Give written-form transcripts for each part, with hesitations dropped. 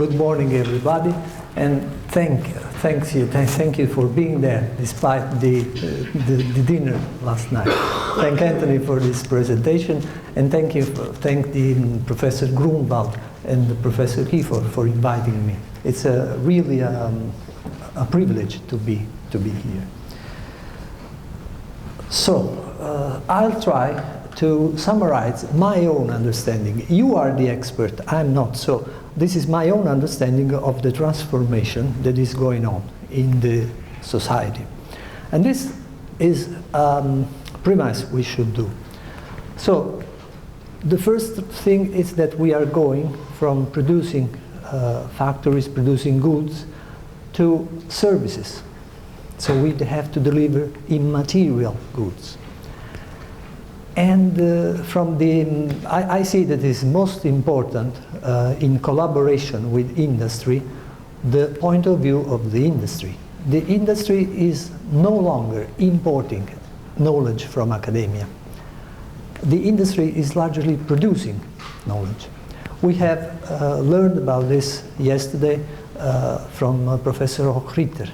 Good morning, everybody, and thank you for being there despite the dinner last night. Thank Anthony for this presentation, and thank the Professor Grunwald and the Professor Kiefer for inviting me. It's really a privilege to be here. So I'll try to summarize my own understanding. You are the expert, I'm not. So this is my own understanding of the transformation that is going on in the society. And this is a premise we should do. So the first thing is that we are going from producing factories, producing goods, to services. So we have to deliver immaterial goods. And I see that it is most important in collaboration with industry, the point of view of the industry. The industry is no longer importing knowledge from academia. The industry is largely producing knowledge. We have learned about this yesterday from Professor Ochriner.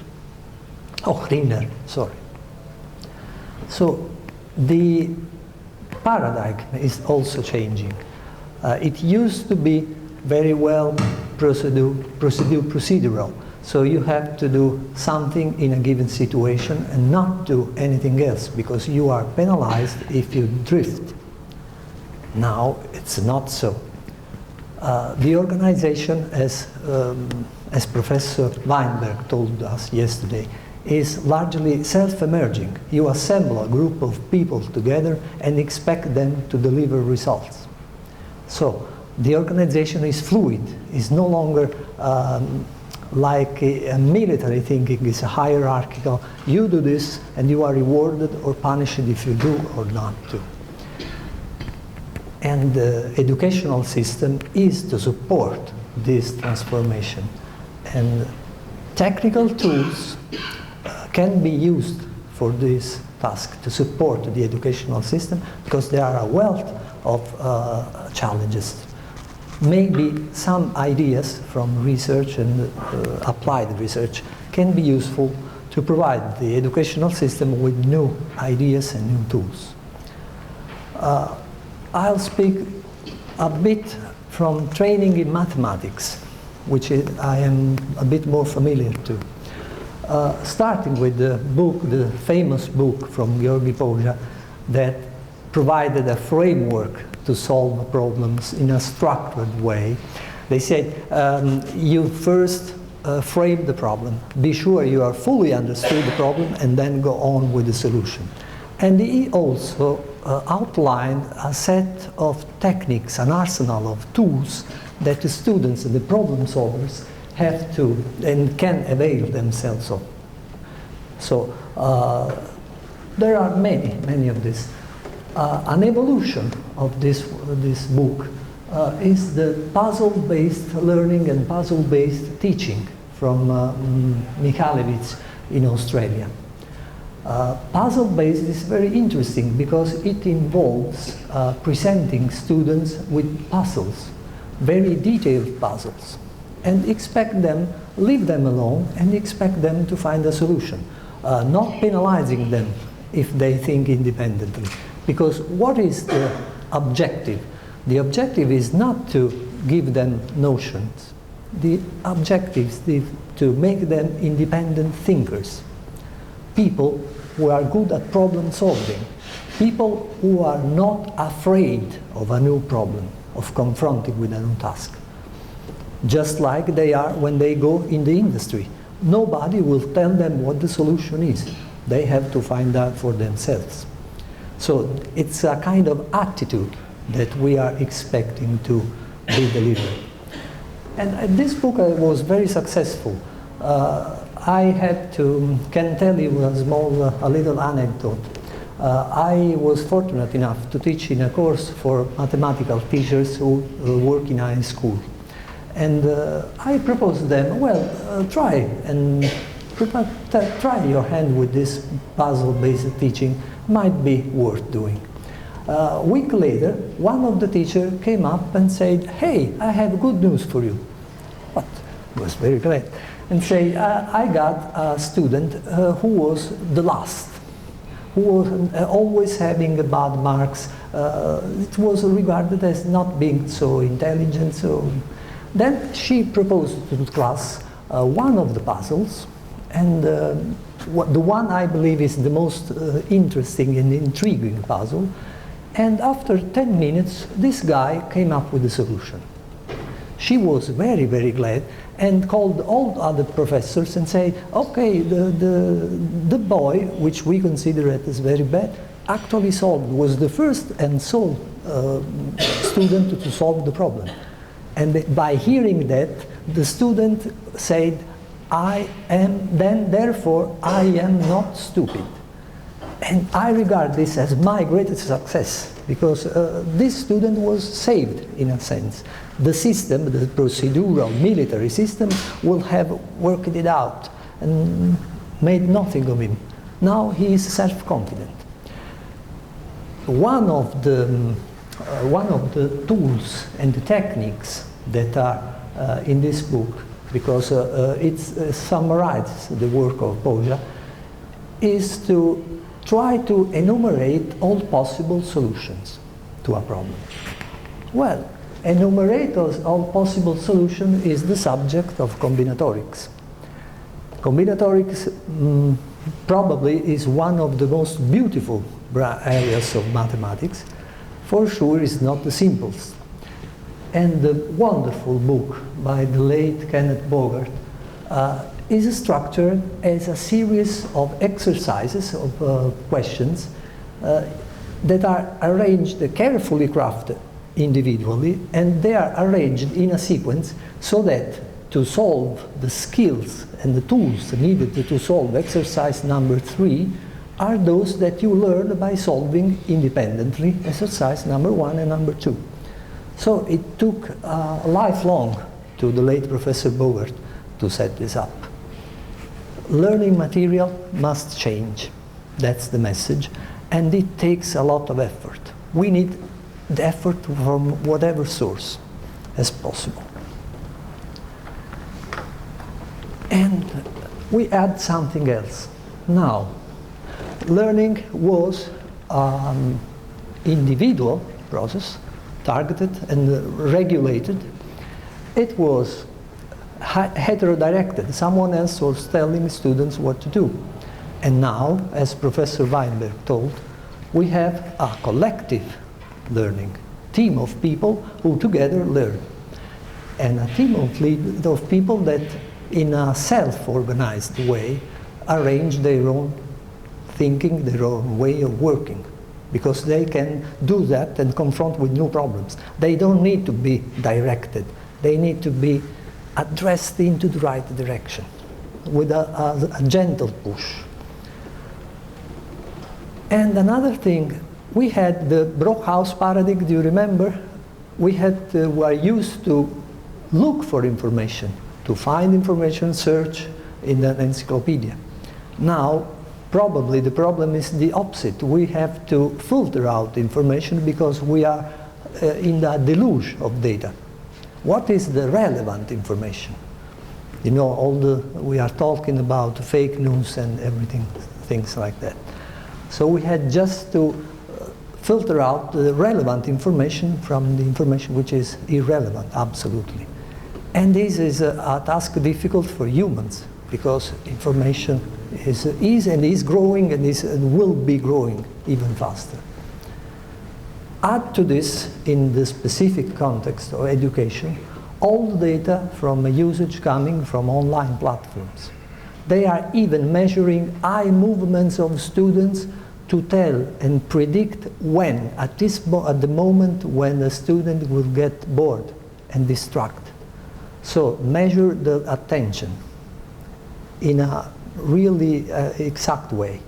So the paradigm is also changing. It used to be very well procedural. So you have to do something in a given situation and not do anything else because you are penalized if you drift. Now it's not so. The organization, as Professor Weinberg told us yesterday, is largely self-emerging. You assemble a group of people together and expect them to deliver results. So the organization is fluid, is no longer like a military thinking, it's a hierarchical. You do this and you are rewarded or punished if you do or not do. And the educational system is to support this transformation. And technical tools can be used for this task to support the educational system because there are a wealth of challenges. Maybe some ideas from research and applied research can be useful to provide the educational system with new ideas and new tools. I'll speak a bit from training in mathematics, which I am a bit more familiar to. Starting with the book, the famous book from Georgi Pozha that provided a framework to solve problems in a structured way. They said, you first frame the problem, be sure you are fully understood the problem, and then go on with the solution. And he also outlined a set of techniques, an arsenal of tools that the students and the problem solvers have to and can avail themselves of. So there are many of these. An evolution of this book is the puzzle-based learning and puzzle-based teaching from Michalewicz in Australia. Puzzle-based is very interesting because it involves presenting students with puzzles, very detailed puzzles, and leave them alone and expect them to find a solution, not penalizing them if they think independently. Because what is the objective? The objective is not to give them notions. The objective is to make them independent thinkers. People who are good at problem solving. People who are not afraid of a new problem, of confronting with a new task. Just like they are when they go in the industry. Nobody will tell them what the solution is. They have to find out for themselves. So it's a kind of attitude that we are expecting to be delivered. And this book was very successful. I can tell you a little anecdote. I was fortunate enough to teach in a course for mathematical teachers who work in high school. And I proposed them, well, try your hand with this puzzle-based teaching, might be worth doing. A week later, one of the teachers came up and said, hey, I have good news for you. what? I was very glad. And say, I got a student who was the last, who was always having bad marks. It was regarded as not being so intelligent. So then she proposed to the class one of the puzzles, and the one I believe is the most interesting and intriguing puzzle. And after 10 minutes, this guy came up with a solution. She was very, very glad and called all the other professors and said, okay, the boy, which we consider it as very bad, actually was the first and sole student to solve the problem. And by hearing that, the student said, therefore, I am not stupid. And I regard this as my greatest success, because this student was saved, in a sense. The system, the procedural military system, will have worked it out and made nothing of him. Now he is self-confident. One of the tools and the techniques that are in this book, because it summarizes the work of Boja, is to try to enumerate all possible solutions to a problem. Well, enumerate all possible solutions is the subject of combinatorics. Combinatorics probably is one of the most beautiful areas of mathematics. For sure, it's not the simplest. And the wonderful book by the late Kenneth Bogart is structured as a series of exercises, of questions that are arranged, carefully crafted individually, and they are arranged in a sequence so that to solve the skills and the tools needed to solve exercise number 3 are those that you learn by solving independently exercise number 1 and number 2. So it took lifelong to the late Professor Bogart to set this up. Learning material must change. That's the message. And it takes a lot of effort. We need the effort from whatever source as possible. And we add something else. Now, learning was an individual process, targeted and regulated. It was heterodirected. Someone else was telling students what to do. And now, as Professor Weinberg told, we have a collective learning, team of people who together learn. And a team of people that in a self-organized way arrange their own thinking, their own way of working, because they can do that and confront with new problems. They don't need to be directed. They need to be addressed into the right direction with a gentle push. And another thing, we had the Brockhaus paradigm, do you remember? We were used to look for information, to find information, search in an encyclopedia. Now, probably the problem is the opposite. We have to filter out information because we are in the deluge of data. What is the relevant information? You know, we are talking about fake news and everything, things like that. So we had just to filter out the relevant information from the information which is irrelevant, absolutely. And this is a task difficult for humans, because information is growing and will be growing even faster. Add to this, in the specific context of education, all the data from usage coming from online platforms. They are even measuring eye movements of students to tell and predict when, at the moment when the student will get bored and distracted. So measure the attention in a really exact way,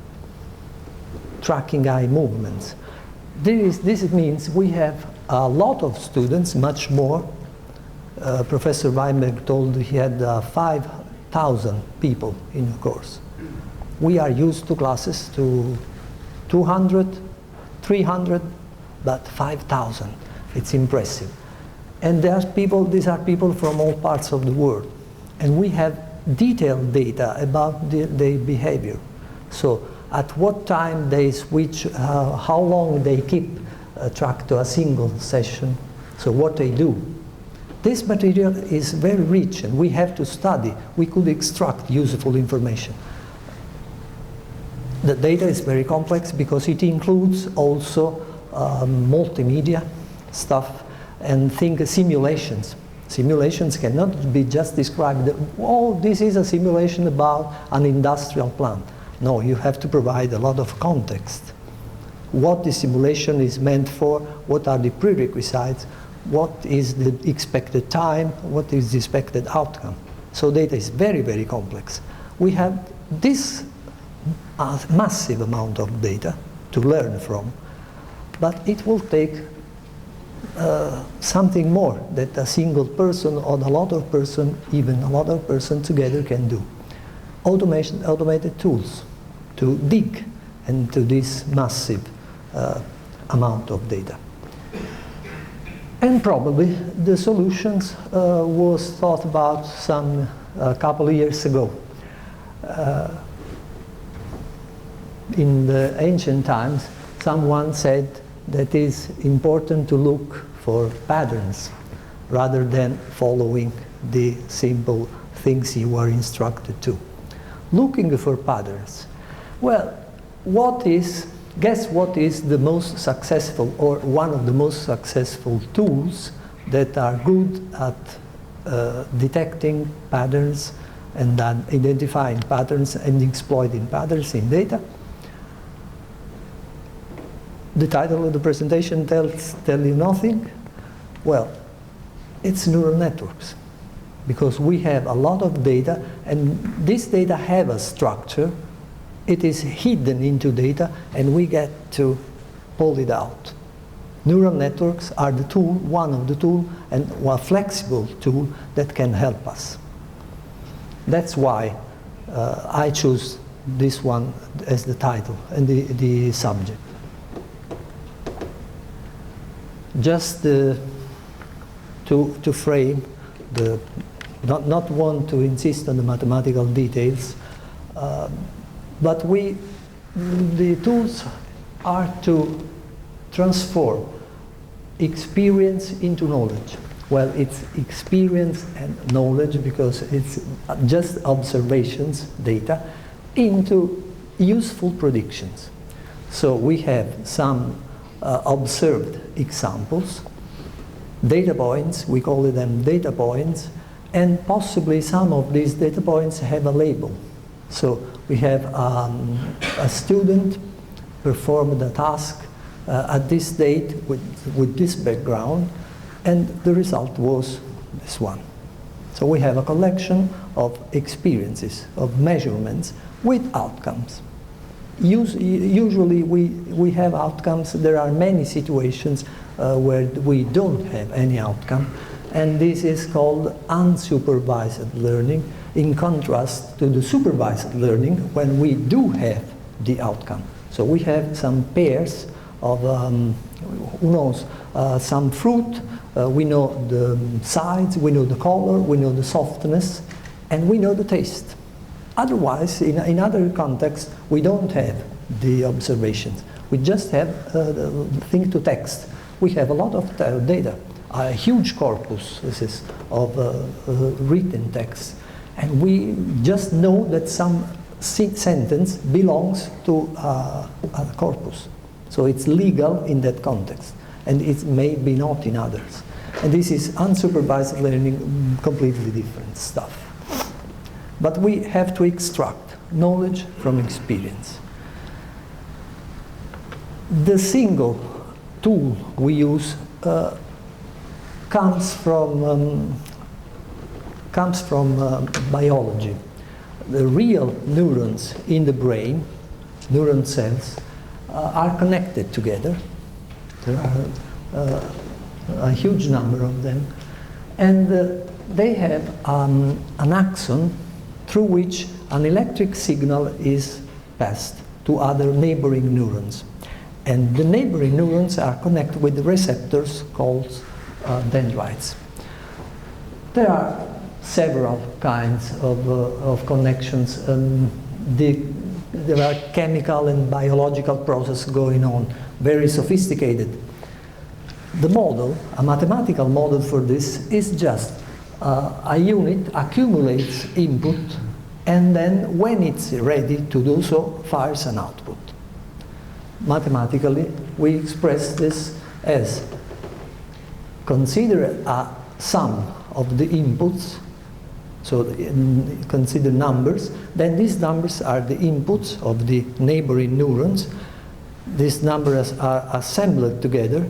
tracking eye movements. This means we have a lot of students, much more. Professor Weinberg told he had 5,000 people in the course. We are used to classes to 200, 300, but 5,000. It's impressive. And these are people from all parts of the world. And we have detailed data about their behavior. So at what time they switch, how long they keep track to a single session, so what they do. This material is very rich and we have to study. We could extract useful information. The data is very complex because it includes also multimedia stuff and simulations. Simulations cannot be just described, oh, this is a simulation about an industrial plant. No, you have to provide a lot of context. What the simulation is meant for, what are the prerequisites, what is the expected time, what is the expected outcome. So data is very, very complex. We have this massive amount of data to learn from, but it will take something more that a single person or a lot of person, even a lot of person together can do. Automated tools to dig into this massive amount of data. And probably the solutions was thought about a couple of years ago. In the ancient times, someone said that it's important to look for patterns rather than following the simple things you were instructed to. Looking for patterns. Well, guess what is the most successful, or one of the most successful tools that are good at detecting patterns and identifying patterns and exploiting patterns in data? The title of the presentation tell you nothing? Well, it's neural networks. Because we have a lot of data, and this data have a structure. It is hidden into data, and we get to pull it out. Neural networks are the tool, one of the tools, and a flexible tool that can help us. That's why I choose this one as the title and the subject. Just to frame the, not want to insist on the mathematical details, but the tools are to transform experience into knowledge. Well, it's experience and knowledge because it's just observations, data, into useful predictions. So we have some observed examples, data points, we call them data points, and possibly some of these data points have a label. So we have a student performed a task at this date with this background, and the result was this one. So we have a collection of experiences, of measurements with outcomes. Usually we have outcomes. There are many situations where we don't have any outcome, and this is called unsupervised learning, in contrast to the supervised learning when we do have the outcome. So we have some pairs of, who knows, some fruit, we know the size, we know the color, we know the softness, and we know the taste. Otherwise, in other contexts, we don't have the observations. We just have the thing to text. We have a lot of data, a huge corpus of written text. And we just know that some sentence belongs to a corpus. So it's legal in that context. And it may be not in others. And this is unsupervised learning, completely different stuff. But we have to extract knowledge from experience. The single tool we use comes from biology. The real neurons in the brain, neuron cells, are connected together. There are a huge number of them. And they have an axon through which an electric signal is passed to other neighboring neurons. And the neighboring neurons are connected with the receptors called dendrites. There are several kinds of connections. There are chemical and biological processes going on, very sophisticated. The model, a mathematical model for this, is just a unit accumulates input, and then when it's ready to do so, fires an output. Mathematically, we express this as consider a sum of the inputs, so consider numbers, then these numbers are the inputs of the neighboring neurons. These numbers are assembled together.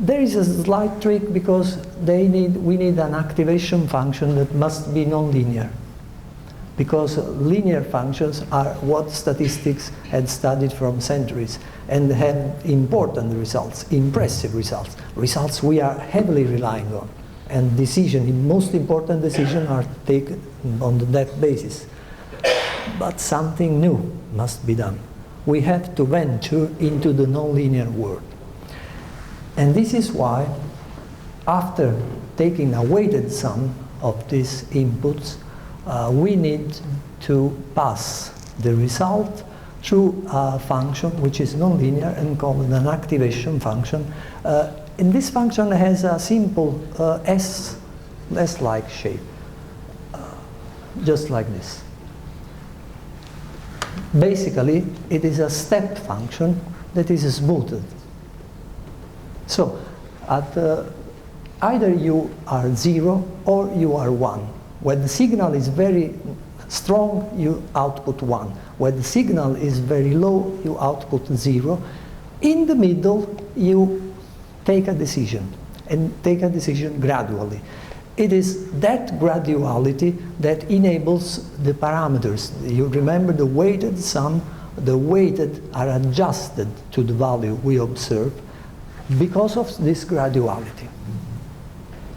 There is a slight trick because we need an activation function that must be nonlinear, because linear functions are what statistics had studied from centuries and have important results, impressive results, results we are heavily relying on. And most important decisions are taken on that basis. But something new must be done. We have to venture into the nonlinear world. And this is why, after taking a weighted sum of these inputs, we need to pass the result through a function which is nonlinear and called an activation function. And this function has a simple S-like shape, just like this. Basically, it is a step function that is smoothed. So, either you are 0 or you are 1. When the signal is very strong, you output 1. When the signal is very low, you output 0. In the middle, you take a decision, and take a decision gradually. It is that graduality that enables the parameters. You remember the weighted sum, the weighted are adjusted to the value we observe because of this graduality.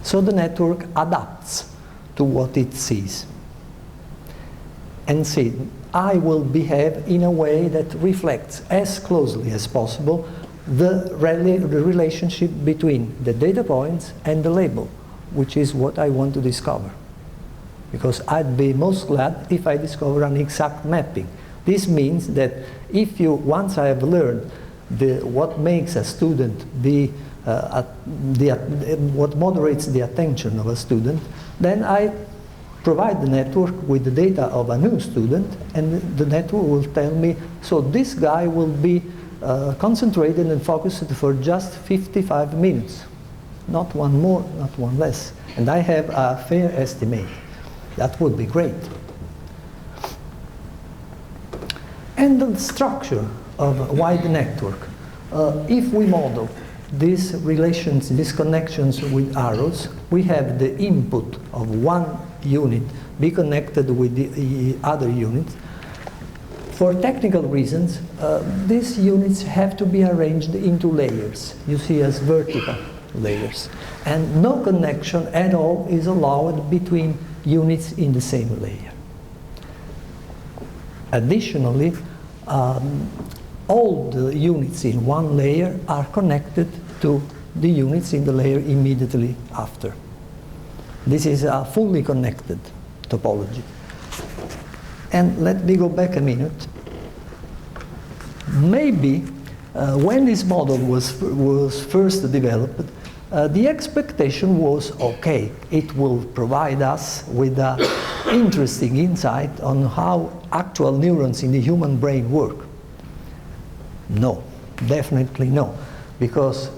So the network adapts to what it sees. And see, I will behave in a way that reflects as closely as possible the relationship between the data points and the label, which is what I want to discover. Because I'd be most glad if I discover an exact mapping. This means that if once I have learned what makes a student what moderates the attention of a student, then I provide the network with the data of a new student, and the network will tell me, so this guy will be concentrated and focused for just 55 minutes. Not one more, not one less. And I have a fair estimate. That would be great. And the structure of a wide network. If we model these relations, these connections with arrows, we have the input of one unit be connected with the other units. For technical reasons, these units have to be arranged into layers, you see as vertical layers. And no connection at all is allowed between units in the same layer. Additionally, all the units in one layer are connected to the units in the layer immediately after. This is a fully connected topology. And let me go back a minute. Maybe when this model was first developed, the expectation was, okay, it will provide us with an interesting insight on how actual neurons in the human brain work. No, definitely no, because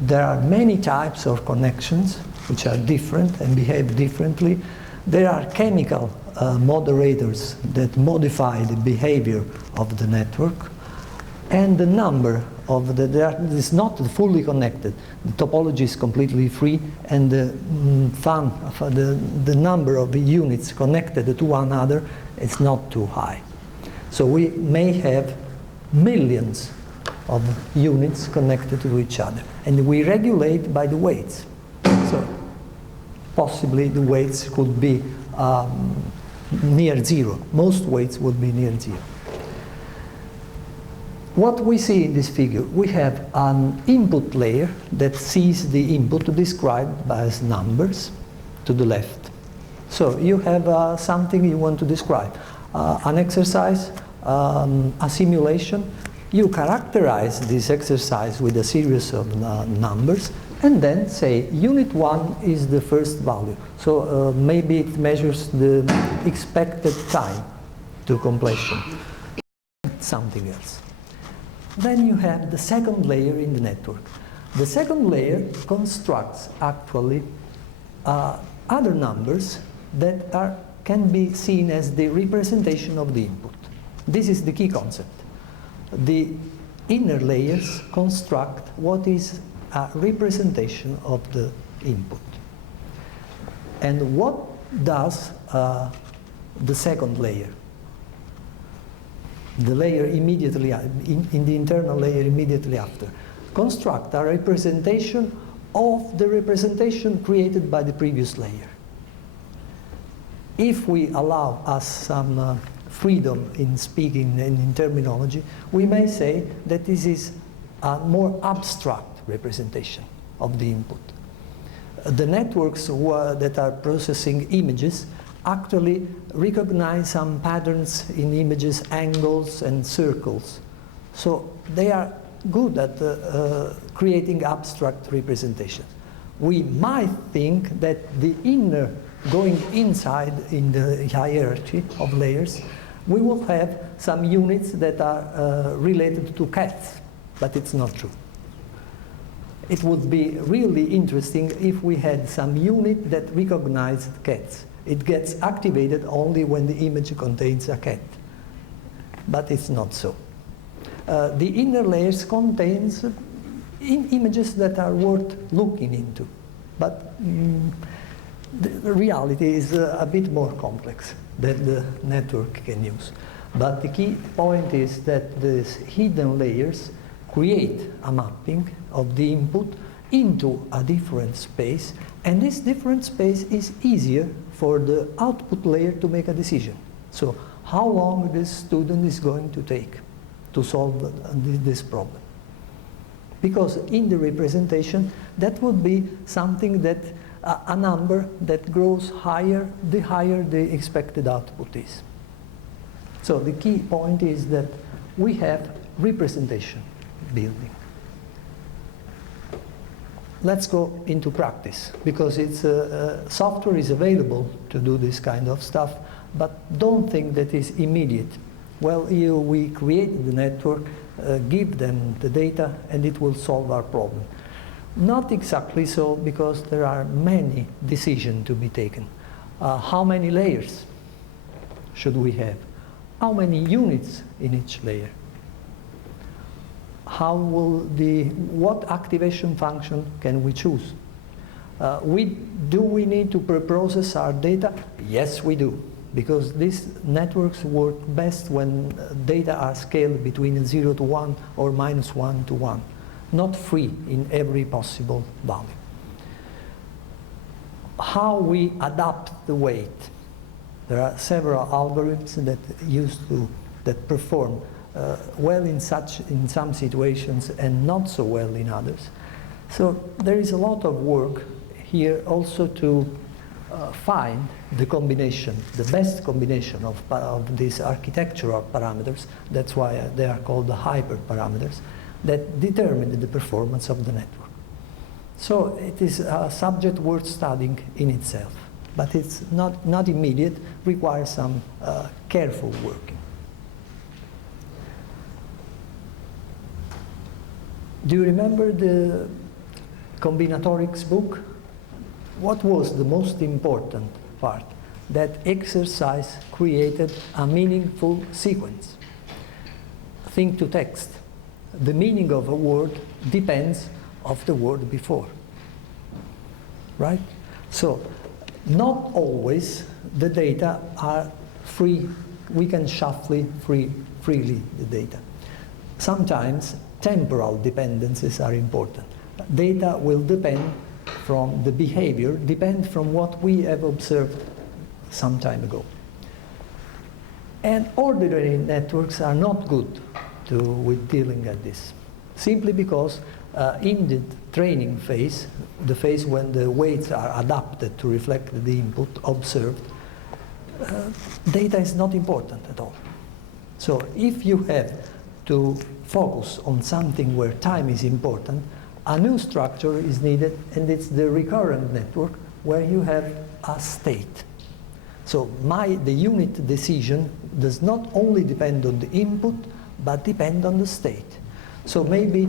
there are many types of connections which are different and behave differently. There are chemical moderators that modify the behavior of the network, and the number of is not fully connected. The topology is completely free, and the number of units connected to one another is not too high. So we may have millions of units connected to each other, and we regulate by the weights. So possibly the weights could be near zero. Most weights would be near zero. what we see in this figure, we have an input layer that sees the input described as numbers to the left. So you have something you want to describe, an exercise, a simulation. You characterize this exercise with a series of numbers, and then say unit 1 is the first value. So maybe it measures the expected time to completion. Something else. Then you have the second layer in the network. The second layer constructs actually other numbers that can be seen as the representation of the input. This is the key concept. The inner layers construct what is a representation of the input. And what does the second layer? The layer immediately, in the internal layer immediately after, construct a representation of the representation created by the previous layer. If we allow us some freedom in speaking and in terminology, we may say that this is a more abstract representation of the input. The networks that are processing images actually recognize some patterns in images, angles and circles. So they are good at creating abstract representations. We might think that the inner, going inside in the hierarchy of layers, we will have some units that are related to cats, but it's not true. It would be really interesting if we had some unit that recognized cats. It gets activated only when the image contains a cat, but it's not so. The inner layers contains images that are worth looking into, but the reality is a bit more complex that the network can use. But the key point is that these hidden layers create a mapping of the input into a different space, and this different space is easier for the output layer to make a decision. So how long this student is going to take to solve this problem. Because in the representation, that would be something that a number that grows higher the expected output is. So the key point is that we have representation building. Let's go into practice, because it's software is available to do this kind of stuff, but don't think that it's immediate. Well, we create the network, give them the data, and it will solve our problem. Not exactly so, because there are many decisions to be taken. How many layers should we have? How many units in each layer? What activation function can we choose? Do we need to preprocess our data? Yes, we do, because these networks work best when data are scaled between 0 to 1 or -1 to 1, not free in every possible value. How we adapt the weight? There are several algorithms that perform well in some situations and not so well in others. So there is a lot of work here also to find the combination, the best combination of these architectural parameters. That's why they are called the hyperparameters, that determine the performance of the network. So it is a subject worth studying in itself, but it's not immediate, requires some careful working. Do you remember the combinatorics book? What was the most important part? That exercise created a meaningful sequence. Think to text. The meaning of a word depends of the word before. Right? So, not always the data are free. We can shuffle freely the data. Sometimes temporal dependencies are important. Data will depend from the behavior, depend from what we have observed some time ago. And ordinary networks are not good with dealing at this. Simply because in the training phase, the phase when the weights are adapted to reflect the input observed, data is not important at all. So if you have to focus on something where time is important, a new structure is needed, and it's the recurrent network where you have a state. So the unit decision does not only depend on the input, but depend on the state. So maybe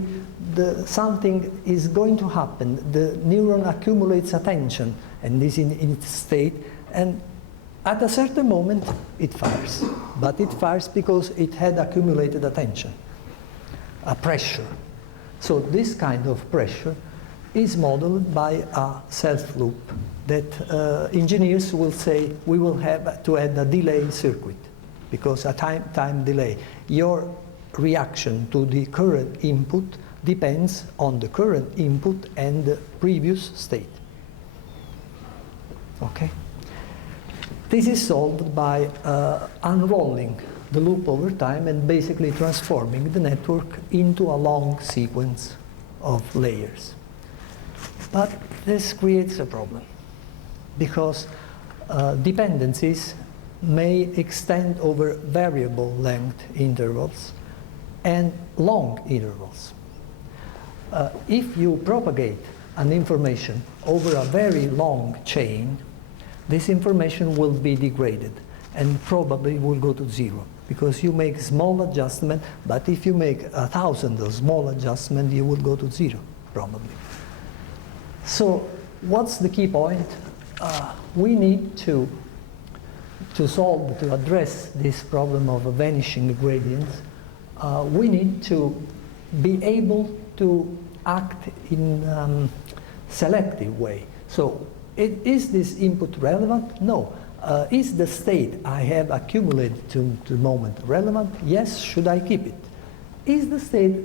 something is going to happen, the neuron accumulates attention and is in its state, and at a certain moment it fires. But it fires because it had accumulated attention, a pressure. So this kind of pressure is modeled by a self-loop that engineers will say we will have to add a delay circuit, because a time delay. Your reaction to the current input depends on the current input and the previous state. Okay? This is solved by unrolling the loop over time and basically transforming the network into a long sequence of layers. But this creates a problem, because dependencies may extend over variable length intervals and long intervals. If you propagate an information over a very long chain, this information will be degraded and probably will go to zero, because you make small adjustment, but if you make 1,000 of small adjustment, you will go to zero, probably. So what's the key point? We need to address this problem of vanishing gradients. We need to be able to act in selective way. So is this input relevant? No. Is the state I have accumulated to the moment relevant? Yes. Should I keep it? Is the state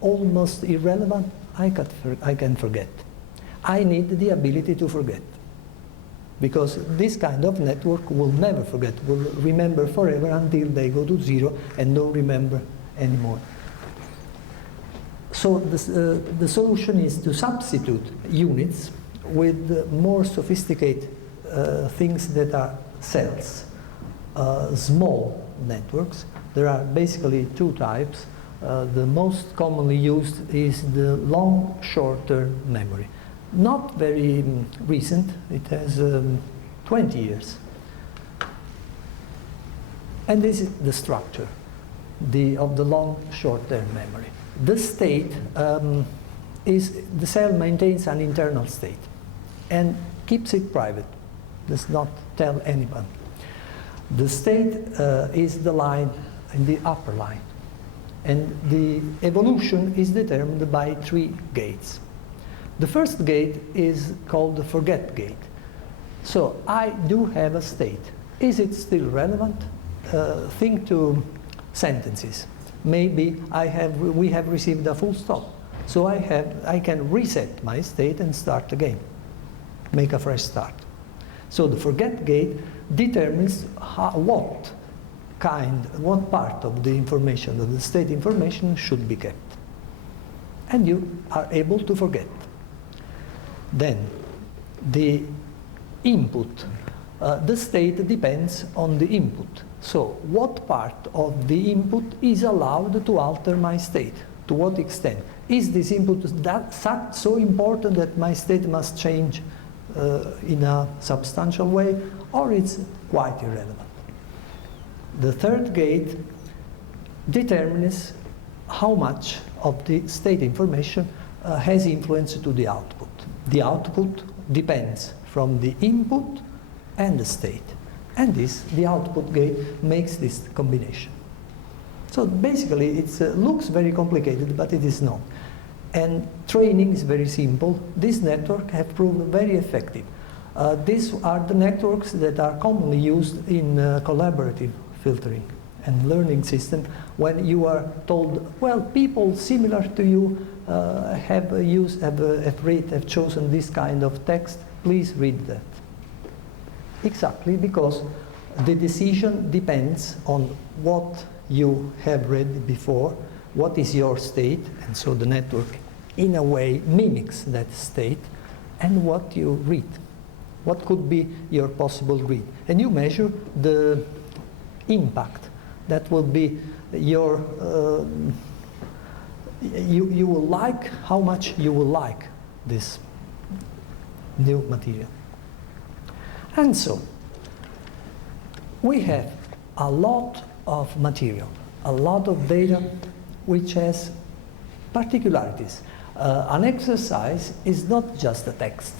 almost irrelevant? I can forget. I need the ability to forget, because this kind of network will never forget, will remember forever until they go to zero and don't remember anymore. So the solution is to substitute units with more sophisticated things that are cells, small networks. There are basically two types. The most commonly used is the long short-term memory. Not very recent, it has 20 years. And this is the structure of the long short-term memory. The state the cell maintains an internal state and keeps it private, does not tell anyone. The state is the line in the upper line, and the evolution is determined by 3 gates. The first gate is called the forget gate. So I do have a state. Is it still relevant? Think to sentences. Maybe we have received a full stop. So I can reset my state and start again. Make a fresh start. So the forget gate determines what part of the information, of the state information, should be kept. And you are able to forget. Then the input, the state depends on the input. So what part of the input is allowed to alter my state? To what extent? Is this input so important that my state must change in a substantial way, or it's quite irrelevant? The third gate determines how much of the state information has influence to the output. The output depends from the input and the state. And the output gate makes this combination. So basically it looks very complicated, but it is not. And training is very simple. This network have proved very effective. These are the networks that are commonly used in collaborative filtering and learning system, when you are told, well, people similar to you have chosen this kind of text, please read that. Exactly, because the decision depends on what you have read before, what is your state, and so the network in a way mimics that state, and what you read. What could be your possible read? And you measure the impact. That will be your, you will like, how much you will like this new material. And so, we have a lot of material, a lot of data which has particularities. An exercise is not just a text.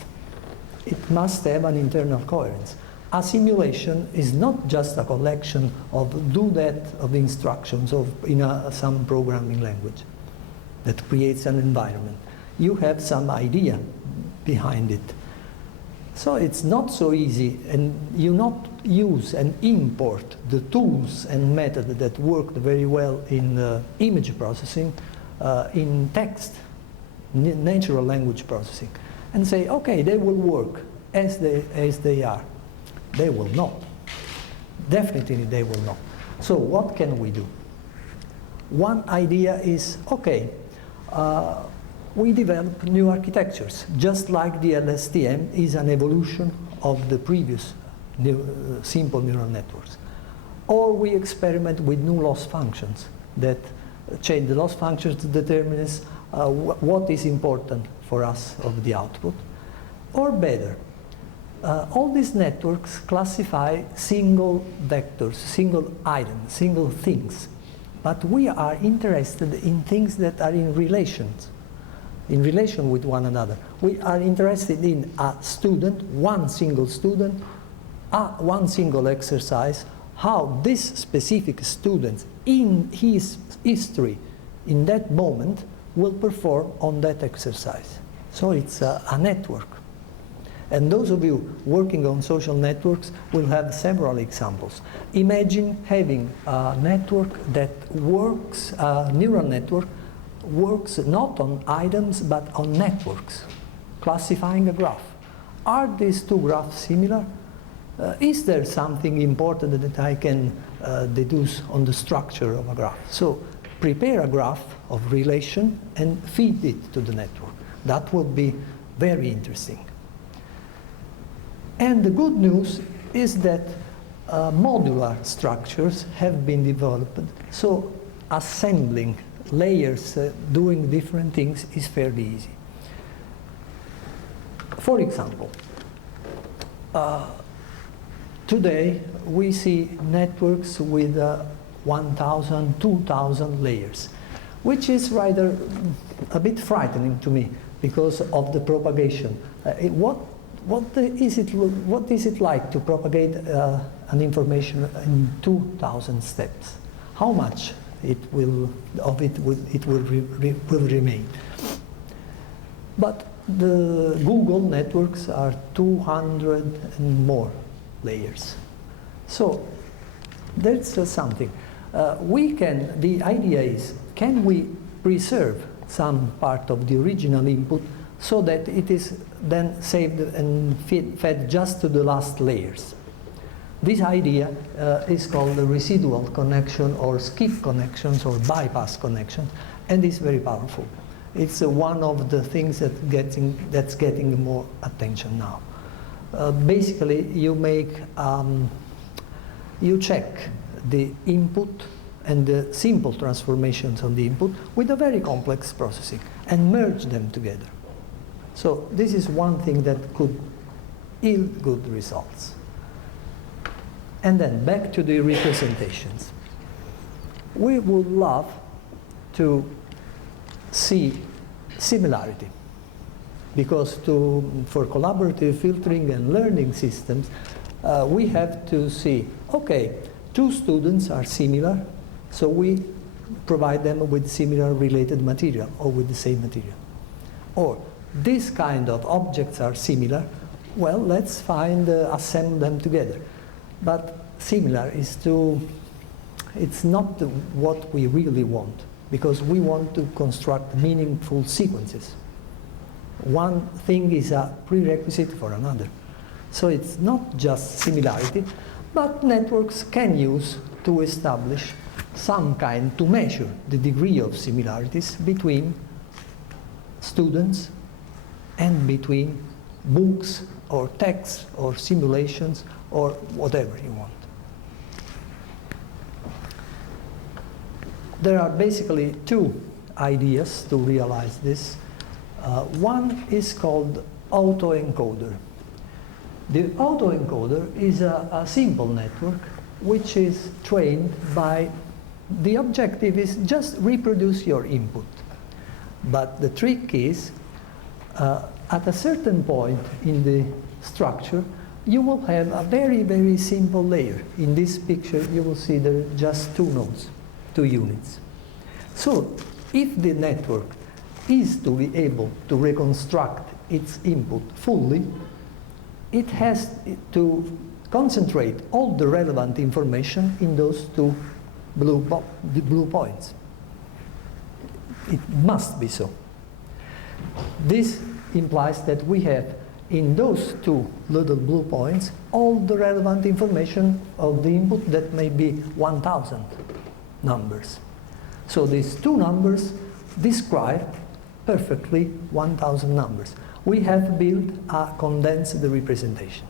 It must have an internal coherence. A simulation is not just a collection of of instructions in some programming language that creates an environment. You have some idea behind it. So it's not so easy, and you not use and import the tools and methods that worked very well in image processing in text, natural language processing, and say, okay, they will work as they are. They will not. Definitely they will not. So what can we do? One idea is, okay, we develop new architectures, just like the LSTM is an evolution of the previous simple neural networks. Or we experiment with new loss functions that change the loss functions to determine what is important for us of the output. Or better, all these networks classify single vectors, single items, single things. But we are interested in things that are in relation with one another. We are interested in a student, one single student, one single exercise, how this specific student in his history, in that moment, will perform on that exercise. So it's a network. And those of you working on social networks will have several examples. Imagine having a network that works, a neural network, works not on items but on networks, classifying a graph. Are these two graphs similar? Is there something important that I can deduce on the structure of a graph? So prepare a graph of relation and feed it to the network. That will be very interesting. And the good news is that modular structures have been developed, so assembling layers doing different things is fairly easy. For example, today we see networks with 1,000, 2,000 layers, which is rather a bit frightening to me because of the propagation. What is it like to propagate an information in 2,000 steps? How much will remain? But the Google networks are 200 and more layers. So that's something. The idea is, can we preserve some part of the original input so that it is then saved and fed just to the last layers? This idea is called the residual connection, or skip connections, or bypass connections, and is very powerful. It's one of the things that's getting more attention now. Basically, you check the input and the simple transformations on the input with a very complex processing and merge them together. So this is one thing that could yield good results. And then back to the representations. We would love to see similarity, because for collaborative filtering and learning systems, we have to see, okay, two students are similar, so we provide them with similar related material or with the same material. Or this kind of objects are similar, well, let's assemble them together. But similar is it's not what we really want, because we want to construct meaningful sequences. One thing is a prerequisite for another. So it's not just similarity, but networks can use to establish some kind to measure the degree of similarities between students and between books or texts or simulations or whatever you want. There are basically two ideas to realize this. One is called autoencoder. The autoencoder is a simple network which is trained by, the objective is just reproduce your input. But the trick is, at a certain point in the structure, you will have a very, very simple layer. In this picture, you will see there are just two nodes, 2 units. So, if the network is to be able to reconstruct its input fully, it has to concentrate all the relevant information in those two blue points. It must be so. This implies that we have in those two little blue points all the relevant information of the input that may be 1,000 numbers. So these two numbers describe perfectly 1,000 numbers. We have built a condensed representation.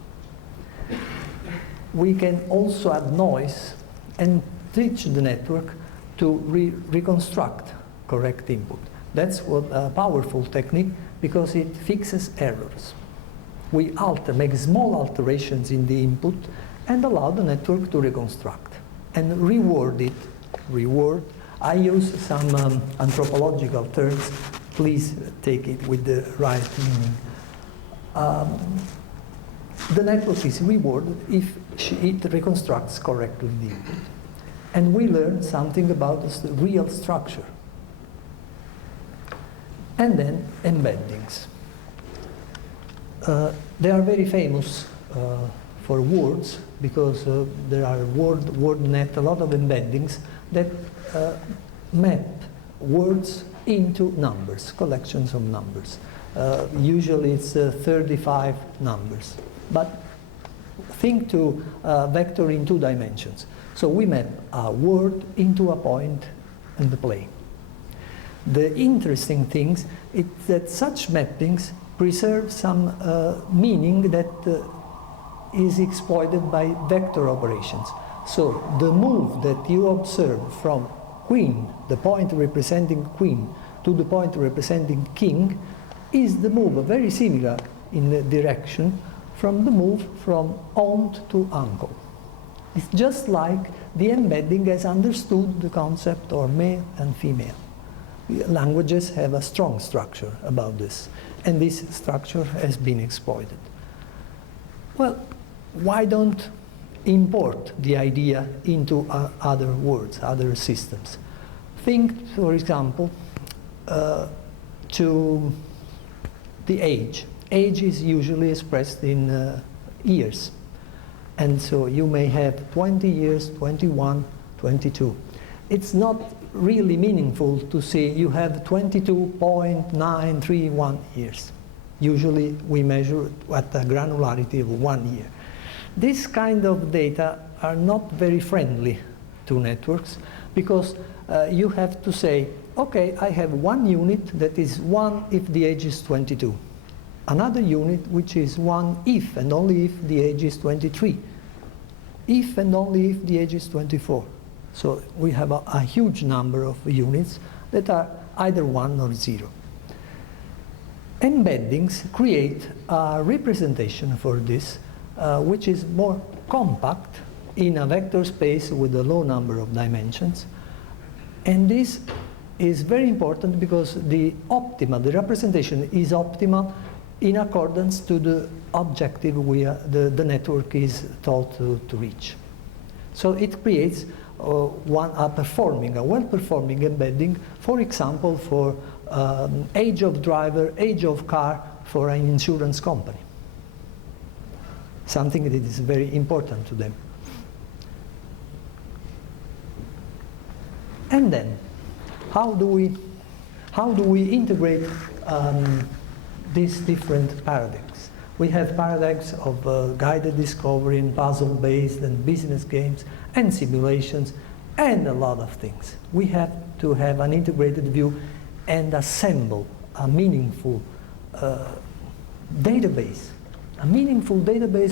We can also add noise and teach the network to reconstruct correct input. That's what a powerful technique, because it fixes errors. We make small alterations in the input and allow the network to reconstruct and reward it. Reward. I use some anthropological terms. Please take it with the right meaning. The network is rewarded if it reconstructs correctly the input. And we learn something about the real structure. And then embeddings. They are very famous for words, because there are WordNet, a lot of embeddings that map words into numbers, collections of numbers. Usually it's 35 numbers. But think to vector in 2 dimensions. So we map a word into a point in the plane. The interesting thing is that such mappings preserve some meaning that is exploited by vector operations. So the move that you observe from queen, the point representing queen, to the point representing king, is the move very similar in the direction from the move from aunt to uncle. It's just like the embedding has understood the concept of male and female. Languages have a strong structure about this, and this structure has been exploited. Well, why don't import the idea into other words, other systems? Think, for example, to the age. Age is usually expressed in years. And so you may have 20 years, 21, 22. It's not really meaningful to say you have 22.931 years. Usually we measure at a granularity of 1 year. This kind of data are not very friendly to networks, because you have to say, okay, I have one unit that is 1 if the age is 22. Another unit which is 1 if and only if the age is 23. If and only if the age is 24. So we have a huge number of units that are either 1 or 0. Embeddings create a representation for this which is more compact in a vector space with a low number of dimensions. And this is very important because the representation is optimal in accordance to the objective the network is told to reach. So it creates a well-performing embedding, for example, for age of driver, age of car for an insurance company. Something that is very important to them. And then, how do we integrate these different paradigms? We have paradigms of guided discovery and puzzle-based and business games and simulations and a lot of things. We have to have an integrated view and assemble a meaningful database,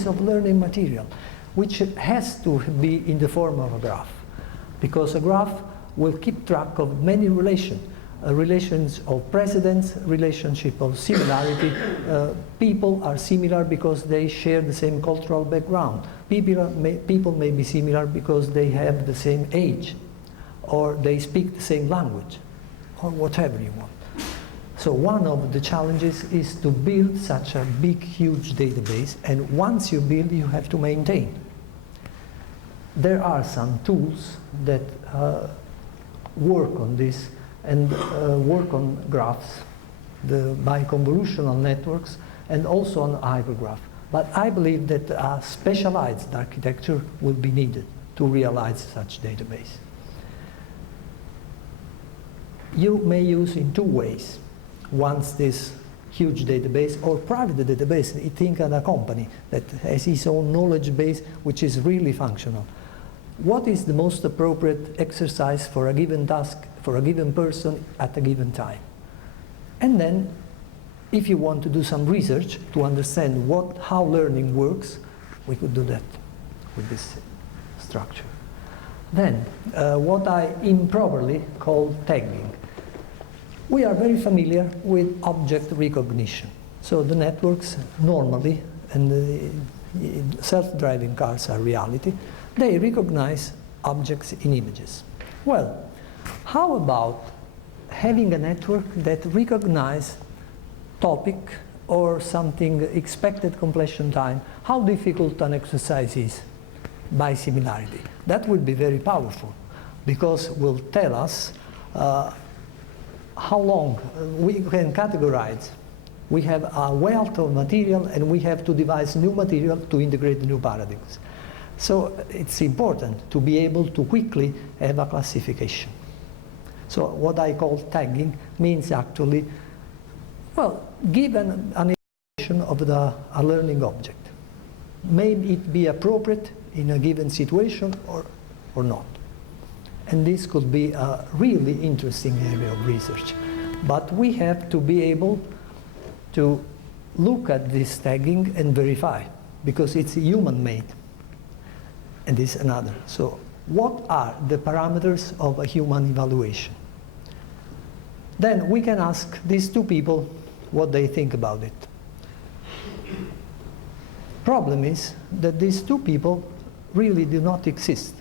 of learning material, which has to be in the form of a graph, because a graph will keep track of many relations of precedence, relationship of similarity. People are similar because they share the same cultural background. People may be similar because they have the same age, or they speak the same language, or whatever you want. So one of the challenges is to build such a big, huge database, and once you build, you have to maintain. There are some tools that work on this and work on graphs, by convolutional networks, and also on hypergraph. But I believe that a specialized architecture will be needed to realize such database. You may use in two ways. Once this huge database or private database, think of a company that has its own knowledge base which is really functional. What is the most appropriate exercise for a given task, for a given person at a given time? And then, if you want to do some research to understand how learning works, we could do that with this structure. Then, what I improperly call tagging. We are very familiar with object recognition. So the networks normally, and the self-driving cars are reality, they recognize objects in images. Well, how about having a network that recognizes topic or something expected completion time, how difficult an exercise is by similarity? That would be very powerful, because it will tell us how long we can categorize. We have a wealth of material, and we have to devise new material to integrate new paradigms. So it's important to be able to quickly have a classification. So what I call tagging means actually, well, give an indication of a learning object. May it be appropriate in a given situation or not. And this could be a really interesting area of research. But we have to be able to look at this tagging and verify, because it's human-made. And this is another. So what are the parameters of a human evaluation? Then we can ask these two people what they think about it. Problem is that these two people really do not exist.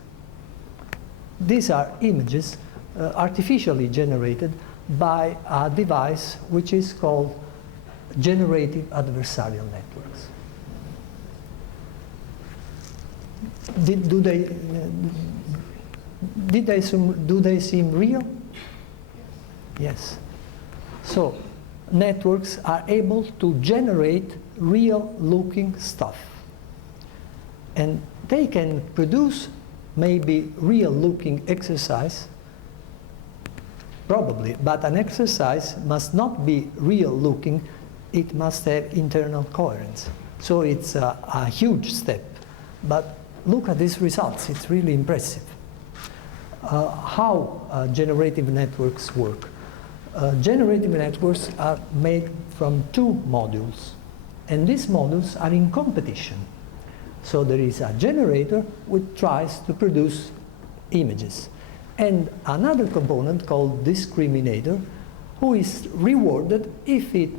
These are images artificially generated by a device which is called generative adversarial networks. Do they seem real? Yes. So networks are able to generate real-looking stuff, and they can produce maybe real-looking exercise, probably, but an exercise must not be real-looking, it must have internal coherence. So it's a huge step, but look at these results, it's really impressive. How generative networks work? Generative networks are made from two modules, and these modules are in competition. So there is a generator which tries to produce images, and another component called discriminator who is rewarded if it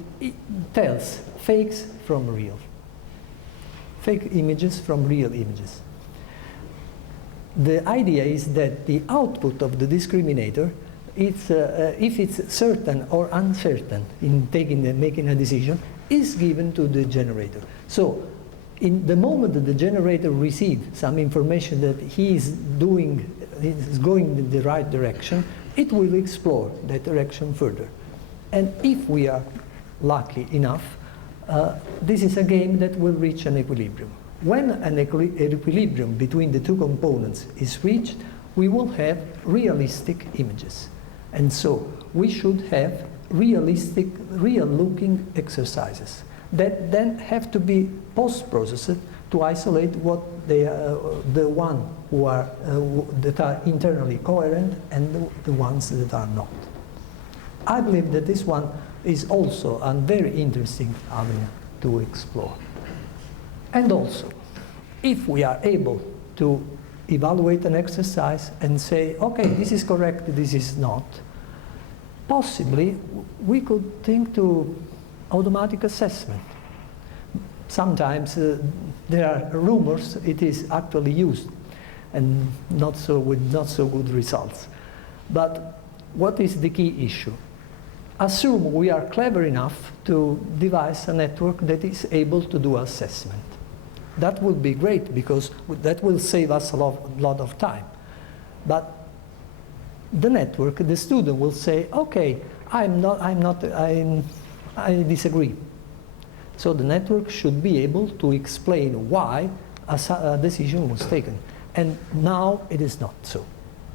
tells fakes from real. Fake images from real images. The idea is that the output of the discriminator, if it's certain or uncertain in making a decision, is given to the generator. So in the moment that the generator receives some information that he is going in the right direction, it will explore that direction further. And if we are lucky enough, this is a game that will reach an equilibrium. When an equilibrium between the two components is reached, we will have realistic images. And so we should have realistic, real-looking exercises that then have to be post-processed to isolate what they the one who are that are internally coherent and the ones that are not. I believe that this one is also a very interesting avenue to explore. And also, if we are able to evaluate an exercise and say, okay, this is correct, this is not, possibly we could think to automatic assessment. Sometimes there are rumors it is actually used, and not so with not so good results. But what is the key issue? Assume we are clever enough to devise a network that is able to do assessment. That would be great, because that will save us a lot of time. But the network, the student will say, okay, I disagree. So the network should be able to explain why a decision was taken. And now it is not so.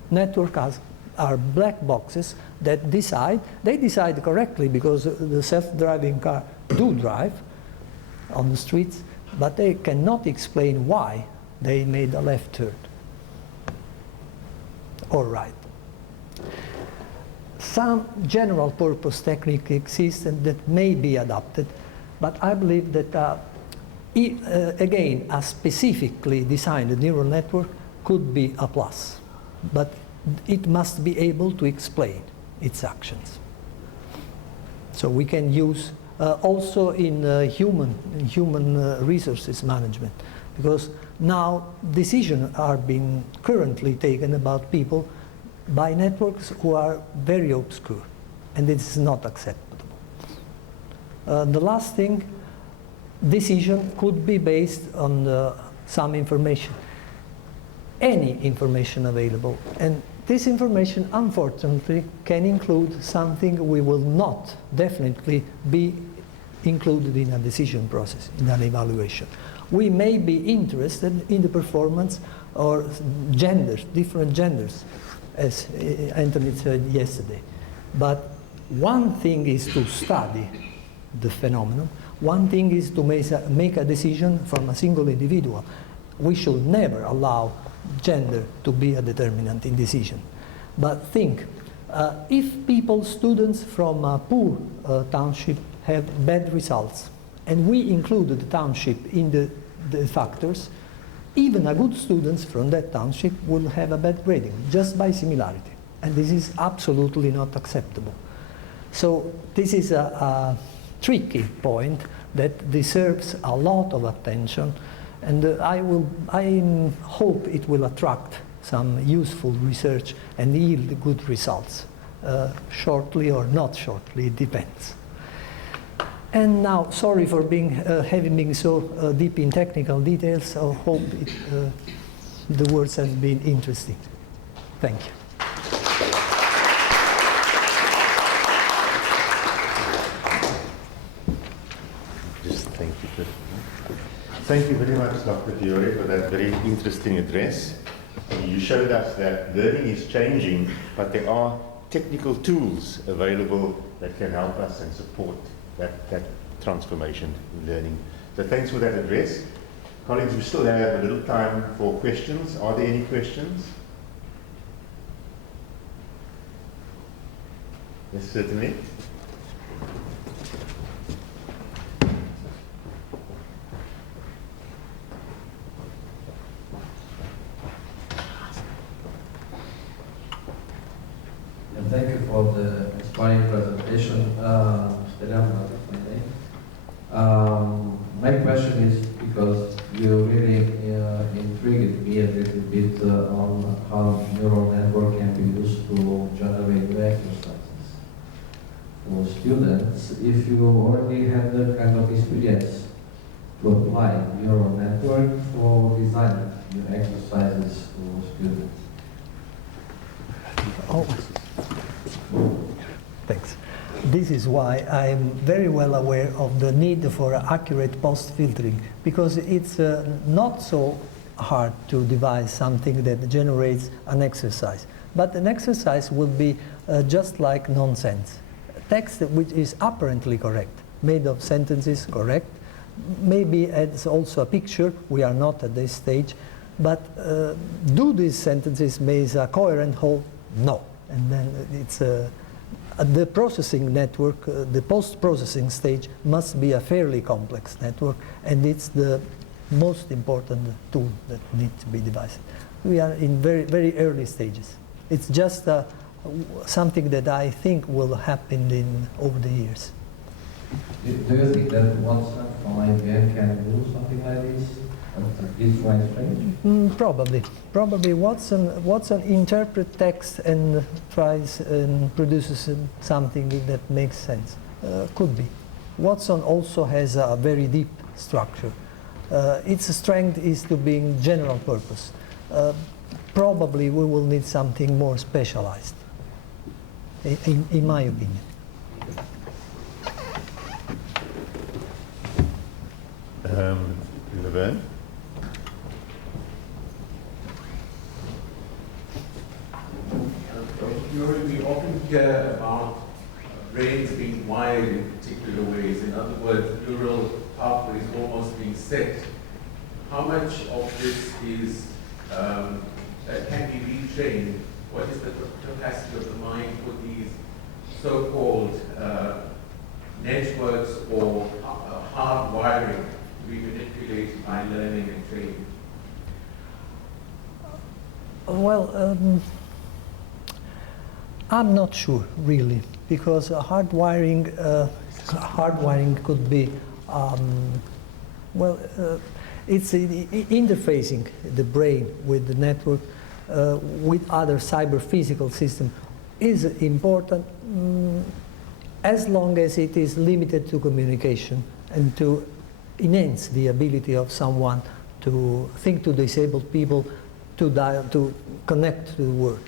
Networks are black boxes that decide. They decide correctly because the self-driving car do drive on the streets, but they cannot explain why they made a left turn or right. Some general purpose technique exists and that may be adopted, but I believe that again, a specifically designed neural network could be a plus, but it must be able to explain its actions. So we can use also in human resources management, because now decisions are being currently taken about people by networks who are very obscure, and this is not acceptable. The last thing, decision could be based on some information, any information available, and this information unfortunately can include something we will not definitely be included in a decision process, in an evaluation. We may be interested in the performance or genders, different genders, as Anthony said yesterday. But one thing is to study the phenomenon, one thing is to make a decision from a single individual. We should never allow gender to be a determinant in decision. But think, if people, students from a poor township have bad results, and we include the township in the factors, even a good students from that township will have a bad grading, just by similarity. And this is absolutely not acceptable. So this is a tricky point that deserves a lot of attention, and I hope it will attract some useful research and yield good results, shortly or not shortly, it depends. And now, sorry for having been so deep in technical details. I hope the words have been interesting. Thank you. Thank you very much, Dr. Fiore, for that very interesting address. You showed us that learning is changing, but there are technical tools available that can help us and support that transformation in learning. So thanks for that address. Colleagues, we still have a little time for questions. Are there any questions? Yes, certainly. Thank you for the inspiring presentation. My name. My question is, because you really intrigued me a little bit on how neural network can be used to generate new exercises for students. If you already have that kind of experience to apply neural network for designing new exercises for students. Oh. Thanks. This is why I am very well aware of the need for accurate post-filtering, because it's not so hard to devise something that generates an exercise. But an exercise will be just like nonsense. Text which is apparently correct, made of sentences correct, maybe adds also a picture. We are not at this stage. But do these sentences make a coherent whole? No. And then it's the processing network, the post-processing stage must be a fairly complex network, and it's the most important tool that needs to be devised. We are in very, very early stages. It's just something that I think will happen over the years. Do you think that Watson from IBM can do something like this? This wide range? Probably Watson interprets text and tries and produces something that makes sense. Could be. Watson also has a very deep structure. Its strength is to being general purpose. Probably we will need something more specialized, in my opinion. Laverne? We often hear about brains being wired in particular ways. In other words, neural pathways almost being set. How much of this is that can be retrained? What is the capacity of the mind for these so-called networks or hard wiring to be manipulated by learning and training? Well, I'm not sure, really, because hardwiring could be, it's interfacing the brain with the network, with other cyber-physical systems is important as long as it is limited to communication and to enhance the ability of someone to think to disabled people, to connect to the world.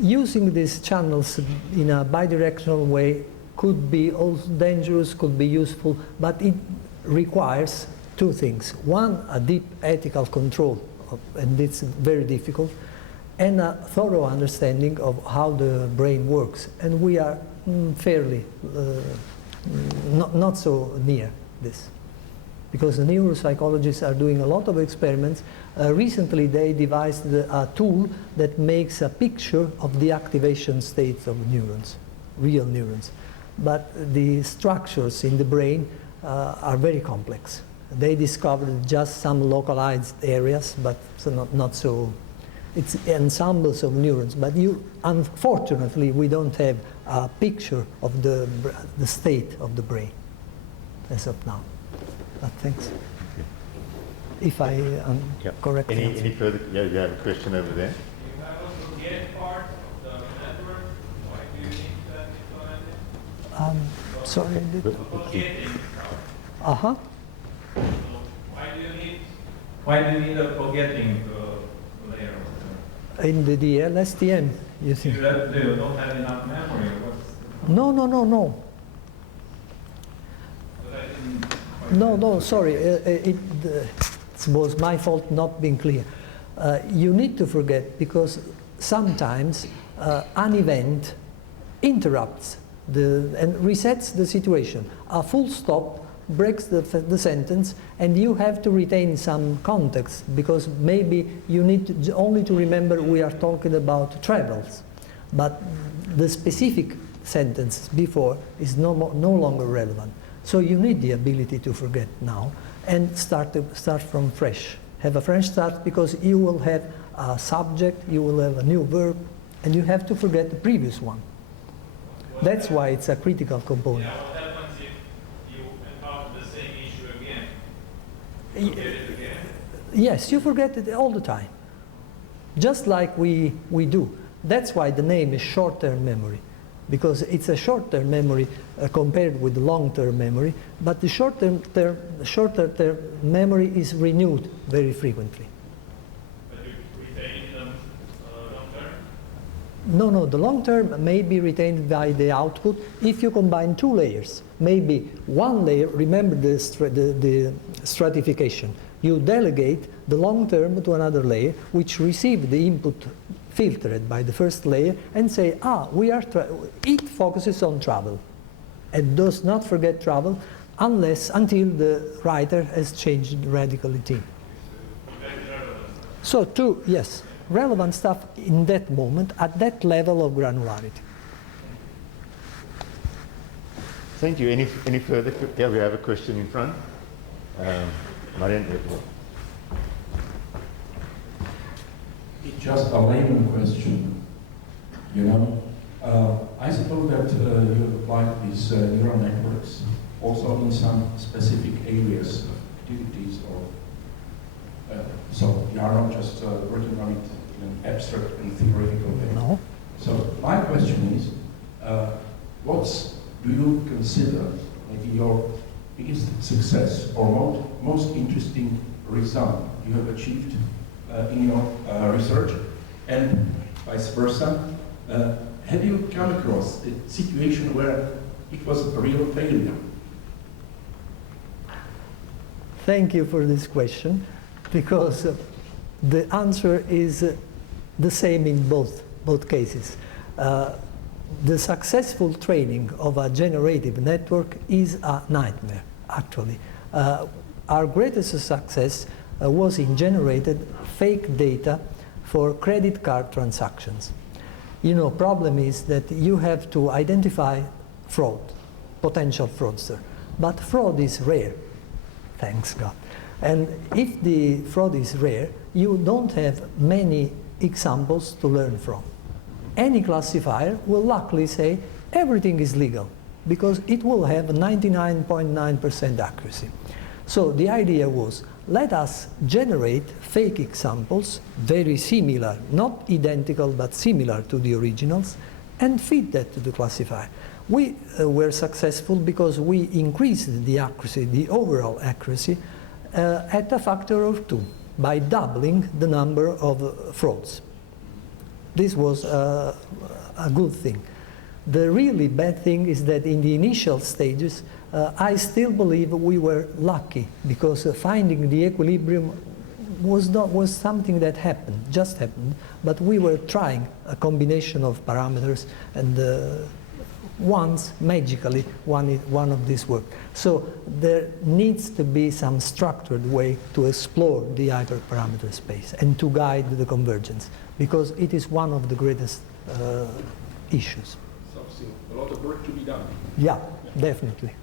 Using these channels in a bidirectional way could be also dangerous, could be useful, but it requires two things. One, a deep ethical control, and it's very difficult, and a thorough understanding of how the brain works. And we are fairly not so near this, because the neuropsychologists are doing a lot of experiments. Recently they devised a tool that makes a picture of the activation states of neurons, real neurons. But the structures in the brain are very complex. They discovered just some localized areas, but not so. It's ensembles of neurons, but unfortunately we don't have a picture of the state of the brain as of now. But thanks. If I am correct. Any further? Yeah, you have a question over there. You have a forget part of the network. Why do you need that implemented? Sorry. Forgetting. Uh-huh. So why do you need a forgetting layer? In the LSTM, you think? You don't have enough memory. No. No, sorry. It was my fault not being clear. You need to forget because sometimes an event interrupts and resets the situation. A full stop breaks the sentence, and you have to retain some context because maybe you need only to remember we are talking about travels, but the specific sentence before is no longer relevant. So you need the ability to forget now and start from fresh. Have a fresh start because you will have a subject, you will have a new verb, and you have to forget the previous one. That's why it's a critical component. Yeah, what happens if you encounter the same issue again? You forget it again? Yes, you forget it all the time. Just like we do. That's why the name is short-term memory. Because it's a short-term memory compared with the long-term memory, but the shorter-term memory is renewed very frequently. But you retain them long-term? No, the long-term may be retained by the output if you combine two layers. Maybe one layer, remember the stratification. You delegate the long-term to another layer, which receive the input filtered by the first layer and say, it focuses on travel and does not forget travel. until the writer has changed radically thing. So yes, relevant stuff in that moment, at that level of granularity. Thank you. Any further? Yeah, we have a question in front. Marian. It's just a layman question, you know. I suppose that you applied these neural networks also in some specific areas of activities, or so you are not just working on it in an abstract and theoretical way. No. So my question is, what do you consider maybe your biggest success or most interesting result you have achieved in your research, and vice versa? Have you come across a situation where it was a real failure? Thank you for this question, because the answer is the same in both cases. The successful training of a generative network is a nightmare, actually. Our greatest success was in generated fake data for credit card transactions. You know, problem is that you have to identify fraud, potential fraudster. But fraud is rare, thanks God. And if the fraud is rare, you don't have many examples to learn from. Any classifier will luckily say everything is legal, because it will have 99.9% accuracy. So the idea was, let us generate fake examples, very similar, not identical, but similar to the originals, and feed that to the classifier. We were successful because we increased the accuracy, the overall accuracy, at a factor of 2, by doubling the number of frauds. This was a good thing. The really bad thing is that in the initial stages, I still believe we were lucky, because finding the equilibrium was something that just happened, but we were trying a combination of parameters, and once, magically, one of these worked. So there needs to be some structured way to explore the hyperparameter space and to guide the convergence, because it is one of the greatest issues. Something, a lot of work to be done. Yeah, definitely.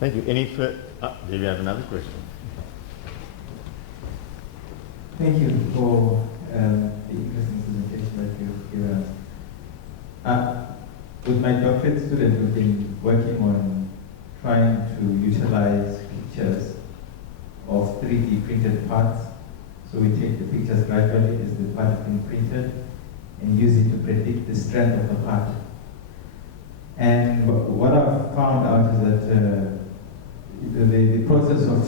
Thank you. Any further? Do we have another question? Thank you for the interesting presentation that you've given us. With my doctorate student, we've been working on trying to utilize pictures of 3D printed parts. So we take the pictures gradually as the part is being printed and use it to predict the strength of the part. And what I've found out is that the process of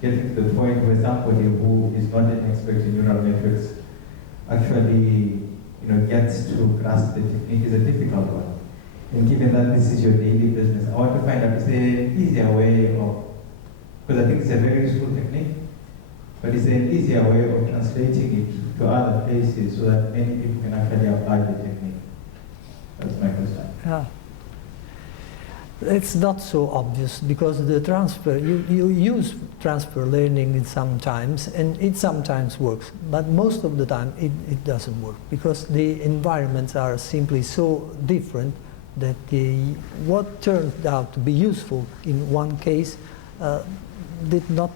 getting to the point where somebody who is not an expert in neural networks actually gets to grasp the technique is a difficult one. And given that this is your daily business, I want to find out, is there an easier way of, because I think it's a very useful technique, but is there an easier way of translating it to other places so that many people can actually apply the technique? That's my question. Yeah. It's not so obvious, because the transfer, you use transfer learning sometimes, and it sometimes works, but most of the time it doesn't work, because the environments are simply so different that what turned out to be useful in one case did not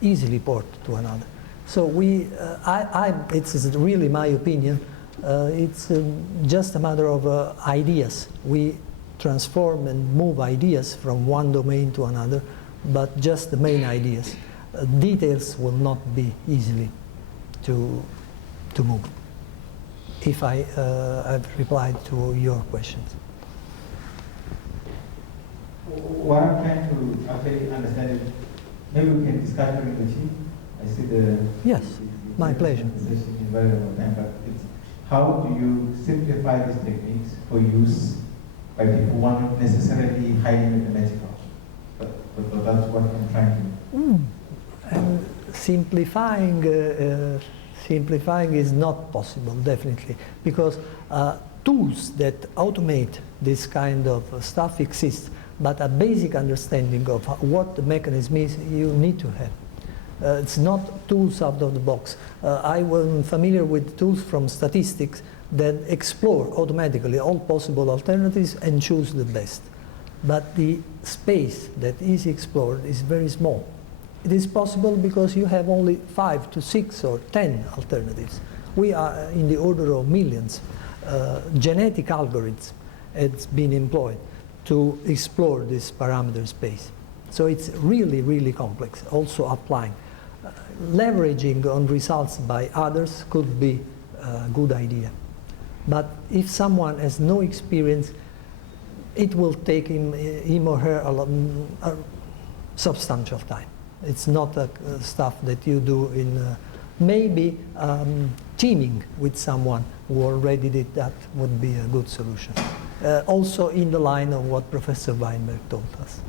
easily port to another. So it's really my opinion, it's just a matter of ideas. We transform and move ideas from one domain to another, but just the main ideas. Details will not be easily to move. If I have replied to your questions. What I'm trying to actually understand is, maybe we can discuss during the team. I see the... Yes, my pleasure. Session in very long time, but it's how do you simplify these techniques for use by people who are not necessarily highly mathematical? But that's what I'm trying to do. And simplifying is not possible, definitely, because tools that automate this kind of stuff exist, but a basic understanding of what the mechanism is, you need to have. It's not tools out of the box. I was familiar with tools from statistics that explore automatically all possible alternatives and choose the best. But the space that is explored is very small. It is possible because you have only 5 to 6 or 10 alternatives. We are in the order of millions. Genetic algorithms has been employed to explore this parameter space. So it's really, really complex, also applying. Leveraging on results by others could be a good idea. But if someone has no experience, it will take him or her a substantial time. It's not stuff that you do in maybe teaming with someone who already did that would be a good solution. Also in the line of what Professor Weinberg told us.